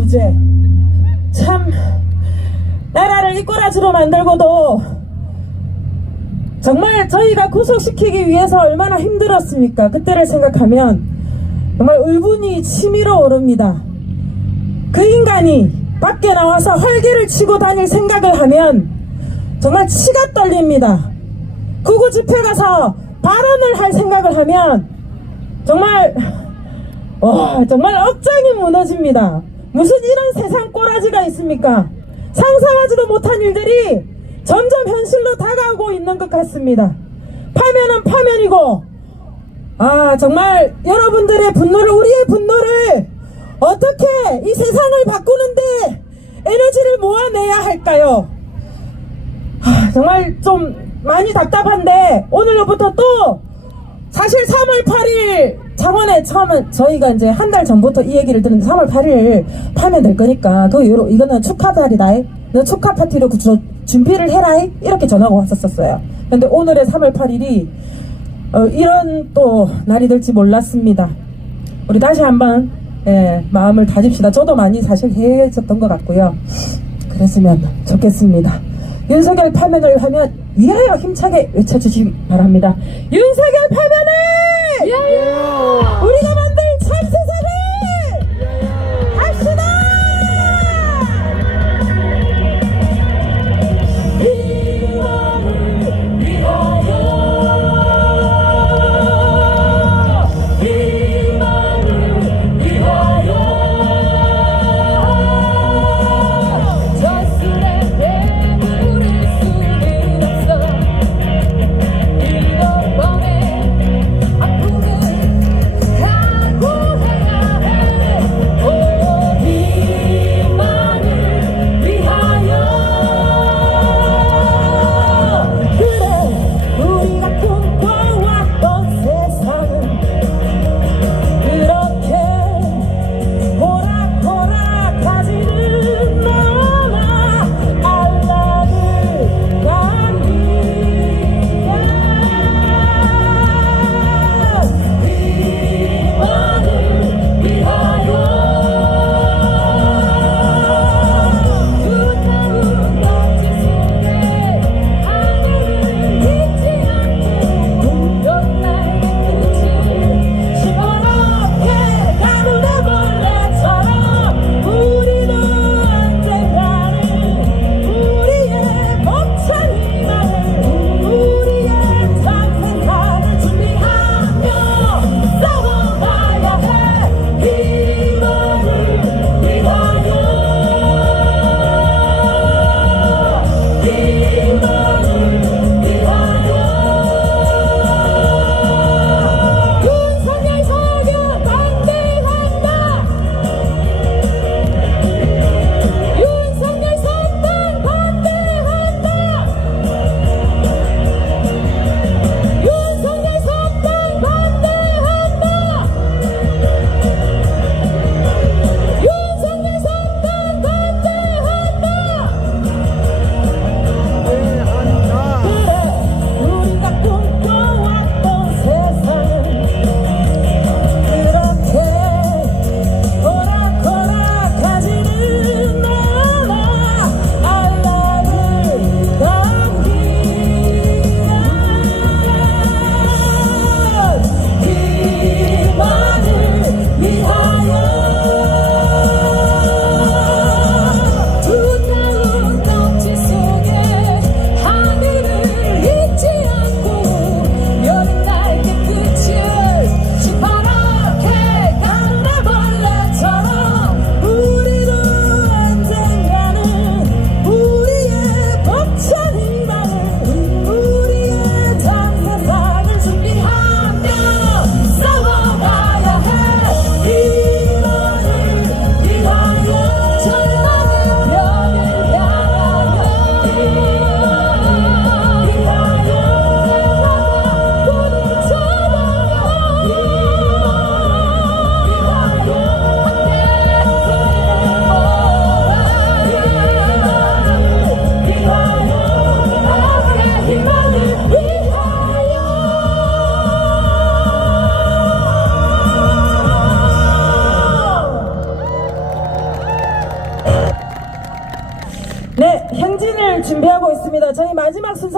주제. 참 나라를 이꼬라지로 만들고도 정말 저희가 구속시키기 위해서 얼마나 힘들었습니까? 그때를 생각하면 정말 울분이 치밀어 오릅니다. 그 인간이 밖에 나와서 활개를 치고 다닐 생각을 하면 정말 치가 떨립니다. 구구 집회 가서 발언을 할 생각을 하면 정말 정말 억장이 무너집니다. 무슨 이런 세상 꼬라지가 있습니까? 상상하지도 못한 일들이 점점 현실로 다가오고 있는 것 같습니다. 파면은 파면이고 정말 여러분들의 분노를, 우리의 분노를 어떻게 이 세상을 바꾸는데 에너지를 모아내야 할까요? 정말 좀 많이 답답한데 오늘로부터 또 사실 3월 8일 창원에 처음에 저희가 이제 한 달 전부터 이 얘기를 들었는데 3월 8일 파면될 거니까 이거는 축하달이다. 너 축하 파티로 준비를 해라. 이렇게 전화가 왔었어요. 근데 오늘의 3월 8일이 이런 또 날이 될지 몰랐습니다. 우리 다시 한번 마음을 다집시다. 저도 많이 사실 해졌던 것 같고요. 그랬으면 좋겠습니다. 윤석열 파면을 하면 위하여 힘차게 외쳐주시기 바랍니다. 윤석열 파면을 우리가 만들 참세상을 합시다. 희망을 위하여, 희망을 위하여. 아픔은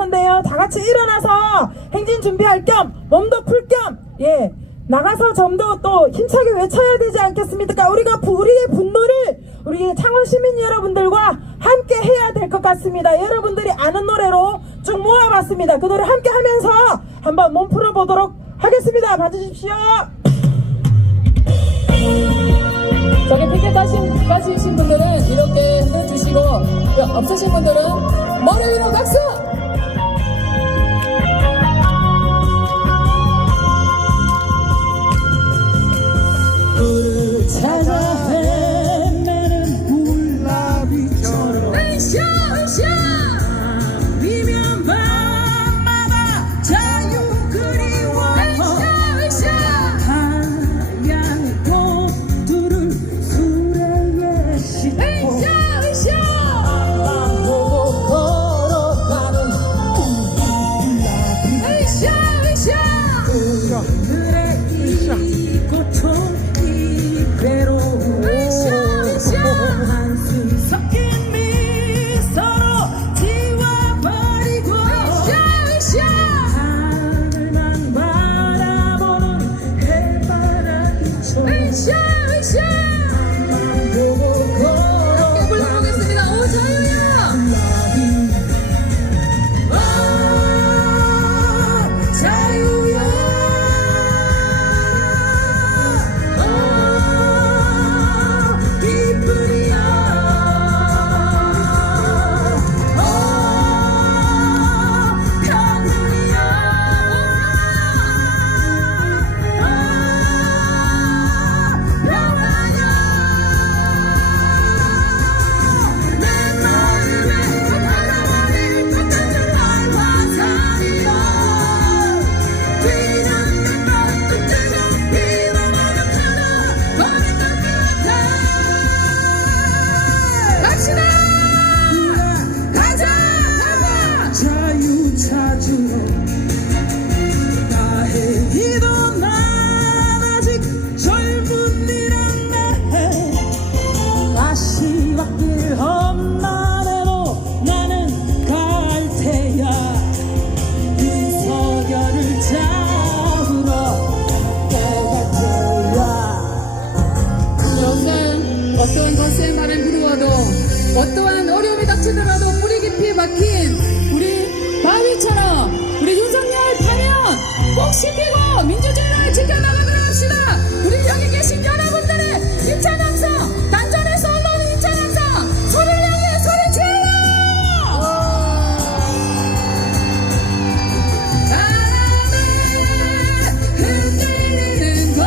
순서인데요. 다 같이 일어나서 행진 준비할 겸 몸도 풀 겸 나가서 좀더 또 힘차게 외쳐야 되지 않겠습니까? 우리의 분노를 우리 창원 시민 여러분들과 함께 해야 될 것 같습니다. 여러분들이 아는 노래로 쭉 모아봤습니다. 그 노래 함께 하면서 한번 몸 풀어보도록 하겠습니다. 봐주십시오. 저기 피켓 가시신 분들은 이렇게 흔들주시고 없으신 분들은 머리 위로 박수! 불을 찾아 헤매는 물나비처럼 으쌰으쌰 비면 밤마다 자유 그리워 으쌰으쌰 한양의 꽃들을 술에 싣고 으쌰으쌰 앞만 보고 걸어가는 물나비 으쌰으쌰 그들의 이 고통 괴로움 한숨 섞인 미소로 지워버리고 하늘만 바라보는 해바라기처럼 앞만 보고 걸어가는 불러보겠습니다. 오 자유야 자유야 자유 찾으러 나의 이도 난 아직 젊은이란 말 다시 바뀔 험난해도 나는 갈 테야 윤석열을 잡으러 내가 테야 여러분들 어떠한 거센 바람 불어와도 어떠한 어려움이 닥치더라도 뿌리 깊이 박힌 우리 바위처럼 우리 윤석열 파면 꼭 지키고 민주주의를 지켜나가도록 합시다. 우리 여기 계신 여러분들의 힘찬 함성 단전에서 올라오는 힘찬 함성 소리를 향해 소리 질러 바람에 흔들리는 건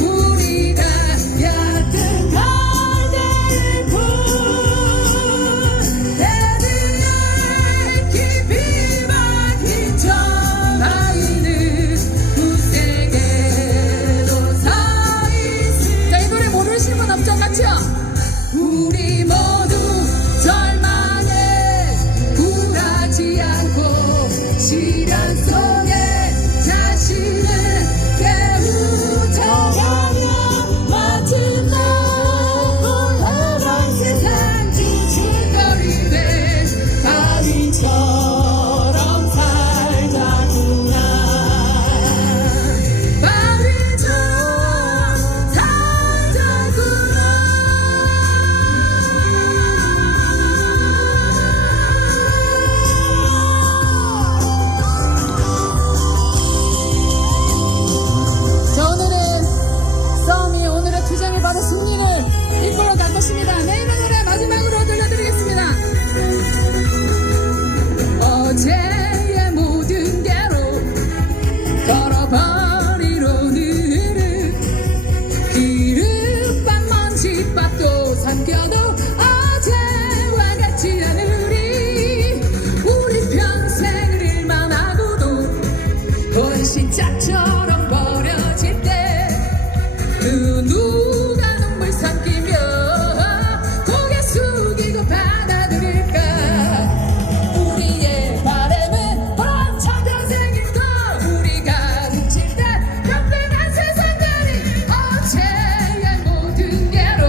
우리가 얕은 가을을 애들의 깊이 박힌 저 아이는 굳세게도 서있을 자, 이 노래 모르시는 분 없죠? 같이요? 우리 모두 절망에 굴하지 않고 시련 속에 자신을 깨우쳐가며 마침내 홀라던 세상 지칠거리되 바위처럼 살자꾸나 바위처럼 살자꾸나 자, 오늘의 싸움이 오늘의 투쟁이 바로 승리를 이끌어 갈 것입니다. 내일의 노래 마지막으로 들려드리겠습니다. 어제의 모든 개로 걸어버린 오늘은 기름밥 먼지밥도 삼켜도 어제와 같지 않으리 우리 평생을 일만 하고도 본시짝처럼 버려질 때 그 누가 눈물 삼키며 고개 숙이고 받아들일까 우리의 바람은 벅차게 생긴 것 우리가 훔칠 때 평등한 세상들이 어제의 모든 개로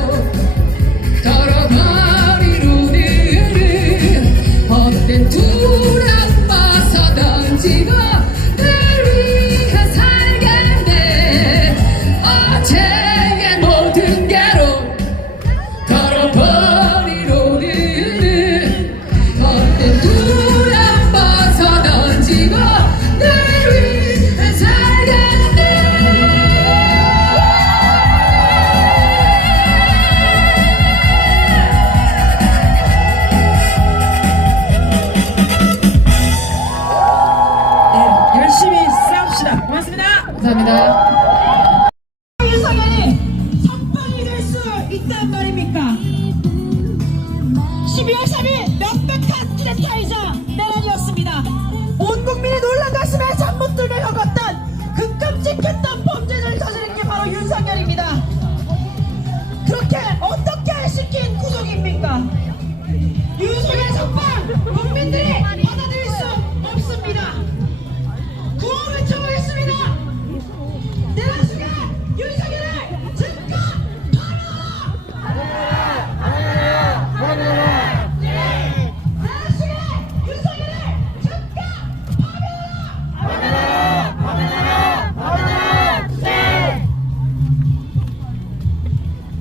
걸어버린 오늘은 감사합니다. 윤석열이 석방이 될 수 있단 말입니까? 12월 3일 명백한 트레타이자 내란이었습니다. 온 국민이 놀란 가슴에 잠못 들며 겪었던 그 끔찍했던 범죄를 저지른 게 바로 윤석열입니다. 그렇게 어떻게 시킨 구속입니까? 윤석열 석방 국민들이 받아들일 수 없습니다. 구호 외쳐보겠습니다. 내란 수계 윤석열을 즉각 파면하라! 내란 수계 윤석열을 즉각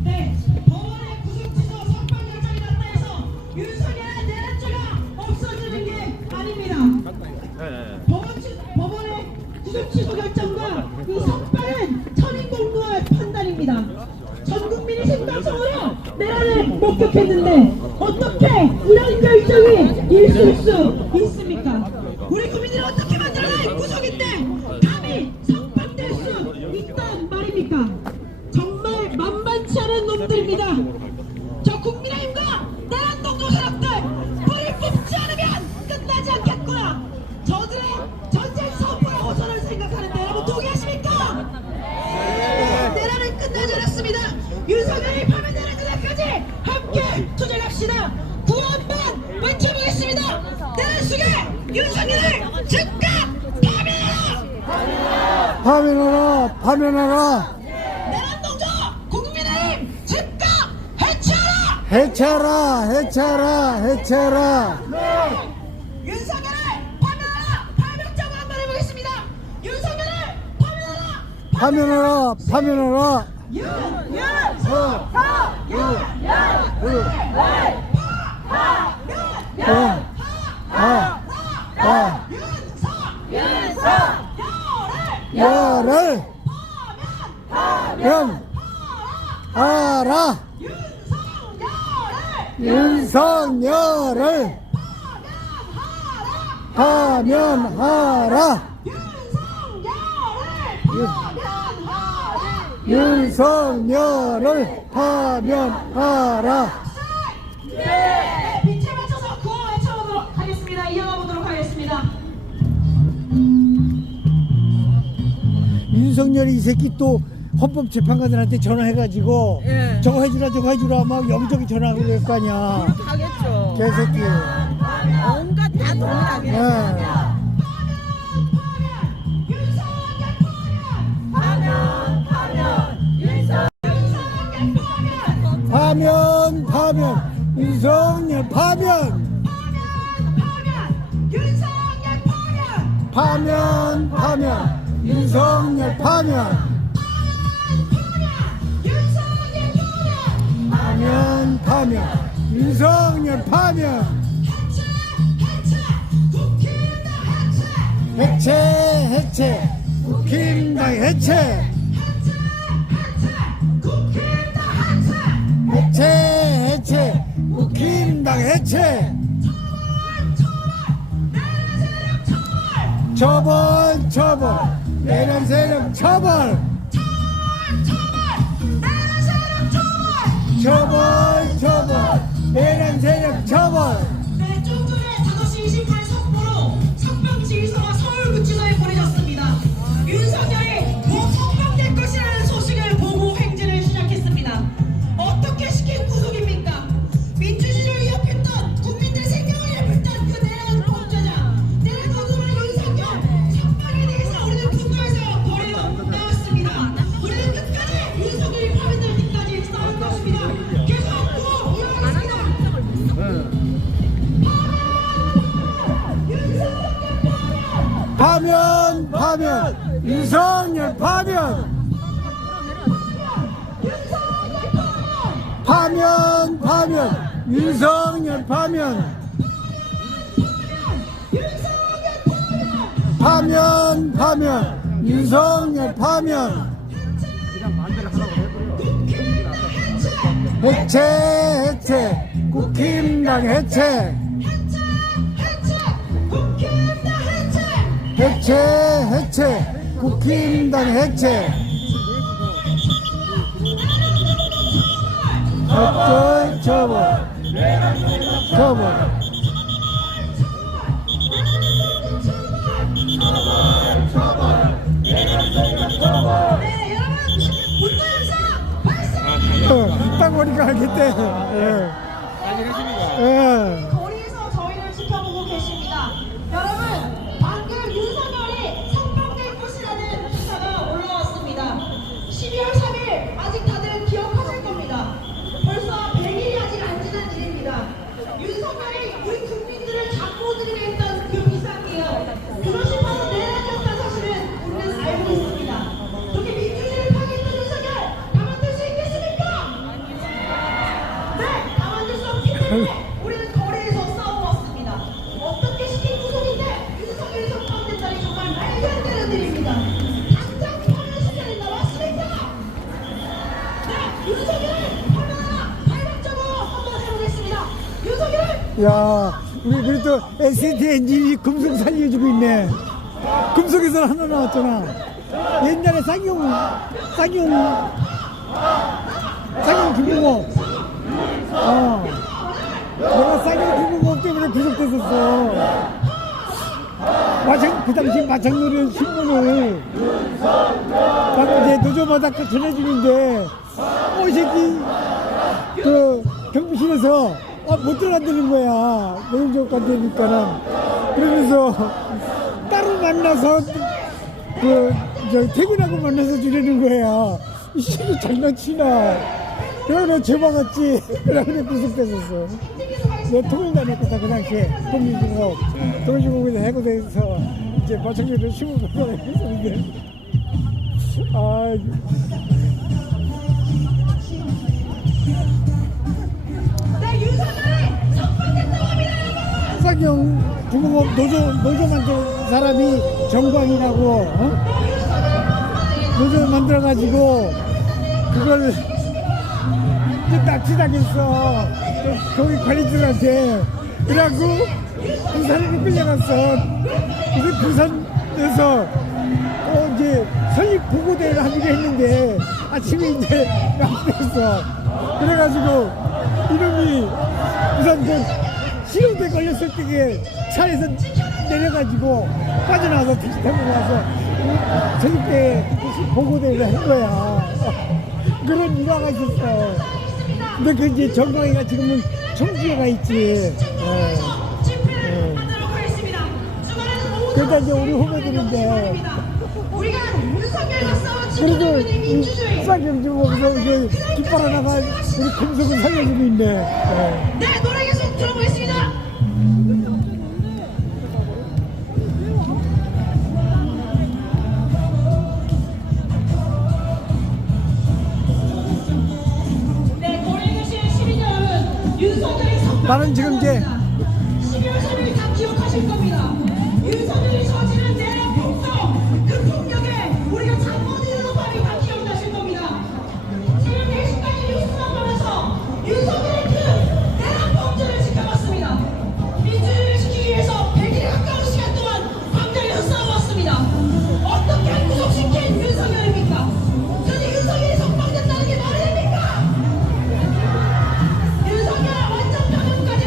네, 법원의 구속 취소 석방 결정이 났다 해서 윤석열의 내란죄가 없어지는 게 아닙니다. 법원의 구속 취소 결정과 이 석방은 천인공노할 판단입니다. 전 국민이 생방송으로 내란을 목격했는데 어떻게 이런 결정이 있을 수 있습니까? 우리 국민들이 어떻게 만들어낸 구속인데 감히 석방될 수 있단 말입니까? 정말 만만치 않은 놈들입니다. 저 국민의힘과 내란 동조 세력들 불을 뽑지 않으면 끝나지 않겠구나. 저들의 전쟁 선포라고 저는 생각하는데 여러분 동의하십니까? 내란은 끝나지 않았습니다. 윤석열이 파면되는 그날까지 함께 투쟁합시다. 구호 한번 외쳐보겠습니다. 내란 수계 윤석열을 즉각 파면하라! 파면하라! 파면하라! 내란 동조 국민의힘 즉각 해체하라! 해체하라! 해체하라! 해체하라! 윤석열을 파면하라! 파면자고 한번 해보겠습니다. 윤석열을 파면하라! 파면하라! 파면하라! 열을 파면하라! 윤석열을 파면하라! 윤석열을 파면하라! 네, 빛을 맞춰서 구호 외쳐보도록 하겠습니다. 이어가보도록 하겠습니다. 윤석열이 이 새끼 또 헌법재판관들한테 전화해가지고 저거 해주라 저거 해주라 막 여기저기 전화하고 그럴 거 아니야. 하겠죠. 개새끼. 온갖 다 동일하게. 파면 윤석열 파면 윤석열 파면 윤석열 파면 해체 국힘당 해체 국힘당 해체 처벌 내란 세력 처벌 내란 세력 처벌. 네, 좀 전에 5시 28분 속보로 석방지휘서가 서울구치소에 보내졌습니다. 윤석열이 곧 석방될 것이라는 소식을 보고 행진을 시작했습니다. 어떻게 시킨 구속입니까? 민주주의를 위협했던 국민들의 생명을 위협했던 그 내란 범죄자 내란 거두말 윤석열 석방에 대해서 우리는 분노해서 거리로 나왔습니다. 우리는 끝까지 윤석열이 파면될 때까지 싸울 것입니다. 계속 구호 이어가겠습니다. 파면 윤석열 파면 윤석열 파면 윤석열 파면 해체 국힘당 해체 해체 국힘당 해체. 어쩔 처벌. 딱 보니까 알겠대. 거리에서 저희를 지켜보고 계십니다. 여러분, 방금 윤석열이 석방될 것이라는 기사가 올라왔습니다. 12월 3일 아직 다들 기억하실 겁니다. 벌써 100일이 아직 안 지난 일입니다. 윤석열이 우리 국민들을 잡고 들이게 했던 그 비상이에요. 그것이 바로 내란이었다는 사실은 우리는 알고 있습니다. 그렇게 민주주의를 파괴했던 윤석열 가만둘 수 있겠습니까? 네, 가만둘 수 없기 때문에 우리는 거리에서 싸워왔습니다. 어떻게 시킨 구속인데 윤석열이 석방된다니 정말 말도 안 되는 일입니다. 당장 파면시켜야 된다 맞습니까? 네, 윤석열을 파면하라 발각적으로 한번 해보겠습니다. 윤석열! 야, 우리 또 ST 엔진이 금속 살려주고 있네. 금속에서 하나 나왔잖아. 옛날에 쌍용 중공업. 내가 쌍용 중공업 때문에 구속됐었어. 그 당시 마창놀이 신문을 막 이제 노조마다 전해주는데, 이 새끼, 경비실에서 못 들어간다는 거야. 노동조합 관계니까는. 그러면서 따로 만나서 퇴근하고 만나서 주려는 거야. 이 새끼 장난치나. 그래 죄박았지. 그래 구속됐었어. 내 통일 다녔거든 그 당시에. 통일주공에서 해고돼서 이제 마찬가지로 시골 갔었는데. 쌍용 중공업 노조 만든 사람이 정광이라고, 노조 만들어가지고 그걸 납치당했어. 거기 관리들한테. 그래갖고 부산으로 끌려갔어. 그래서 부산에서 이제 설립 보고대회를 하기로 했는데 아침에 이제 납치했어. 그래가지고 이놈이 부산 실험대 걸렸을 때 차에서 내려가지고 빠져나와서 택시 타고 와서 설립대 보고대회를 한 거야. 그런 일화가 있었어. 근데 그 이제 정광이가 지금은 청주에 가 있지. 그러니까 이제 우리 후배들인데. 그래도 이 쌍용 중공업에서 이제 깃발 하나가 우리 금속을 살려주고 있네. 네, 노래 계속 들어보겠습니다. 네, 거리에 계신 시민 여러분, 윤석열이 석방. 나는 지금 이제 12월 3일 다 기억하실 겁니다. 윤석열이 저지른 내란 폭동, 그 폭력에 우리가 잠 못 이루는 밤이 다 기억나실 겁니다. 새벽 4시까지 뉴스만 보면서 윤석열의 그 내란 범죄를 지켜봤습니다. 민주주의를 지키기 위해서 100일에 가까운 시간 동안 광장에서 싸워왔습니다. 어떻게 구속시킨 윤석열입니까? 그런데 윤석열이 석방된다는 게 말이 됩니까? 윤석열 완전 감옥까지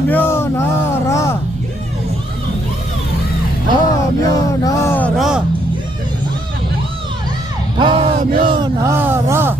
파면하라. 파면하라. 파면하라.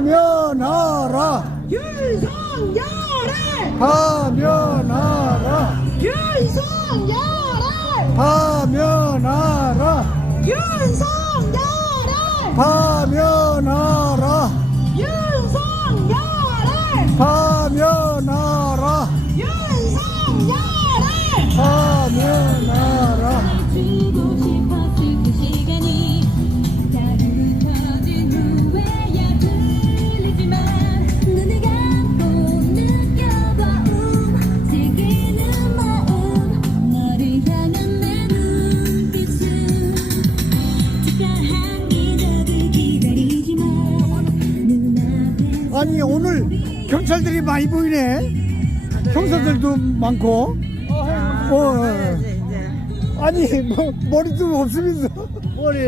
파면하라. 윤석열을 파면하라. 윤석열을 파면하라. 윤석열을 파면하라. 윤석열을 파면하라. 윤석열을 파면하라. 주고 싶었을 그 시간이 다른 터진 후에야 들리지만 눈을 감고 느껴봐 움직이는 마음 너를 향한 내 눈빛은 특별한 기적을 기다리지만 눈앞에 아니 오늘 경찰들이 많이 보이네. 경사들도 많고. 아니 뭐 머리도 없으면서 머리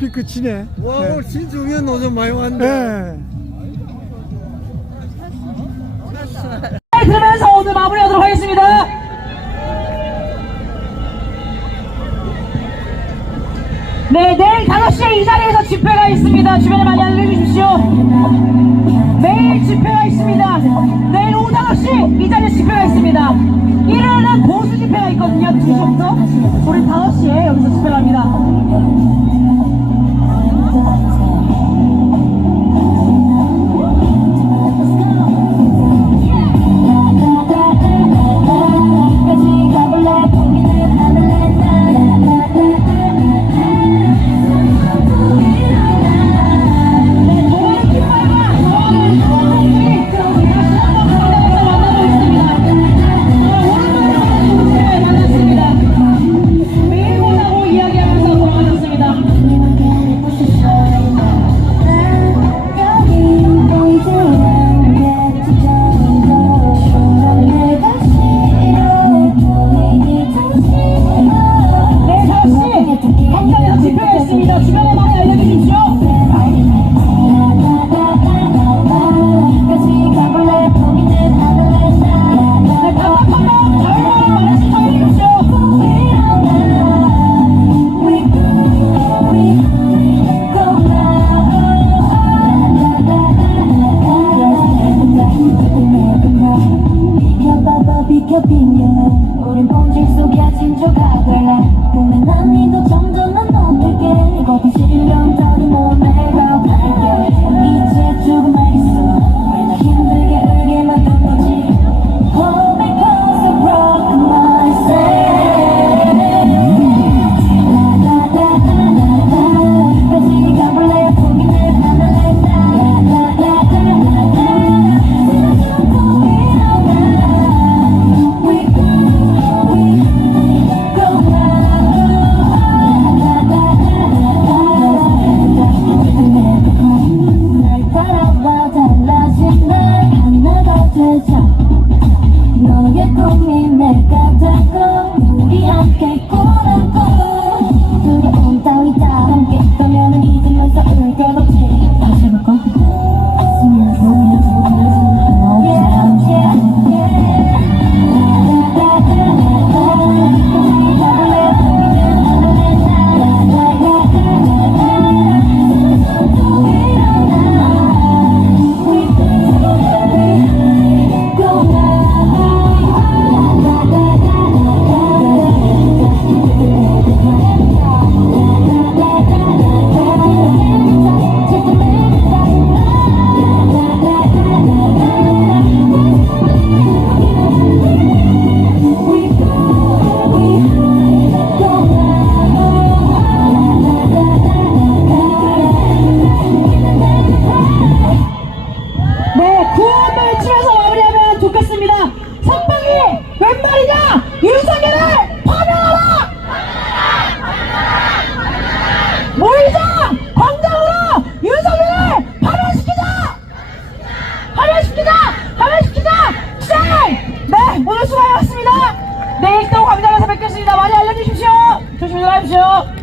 비 끝이네. 와 오늘 진짜 우연 노점 많이 왔네. 들으면서 오늘 마무리하도록 하겠습니다. 네, 내일 5시에 이 자리에서 집회가 있습니다. 주변에 많이 알려주십시오. 내일 집회가 있습니다. 내일 오후 5시 이 자리에 집회가 있습니다. 일요일은 보수 집회가 있거든요. 2시부터. 우리 5시에 여기서 집회가 합니다. 매일 오라고 이야기합니다. 알려주시겠습니다. 많이 알려주십시오. 조심히 들어가십시오.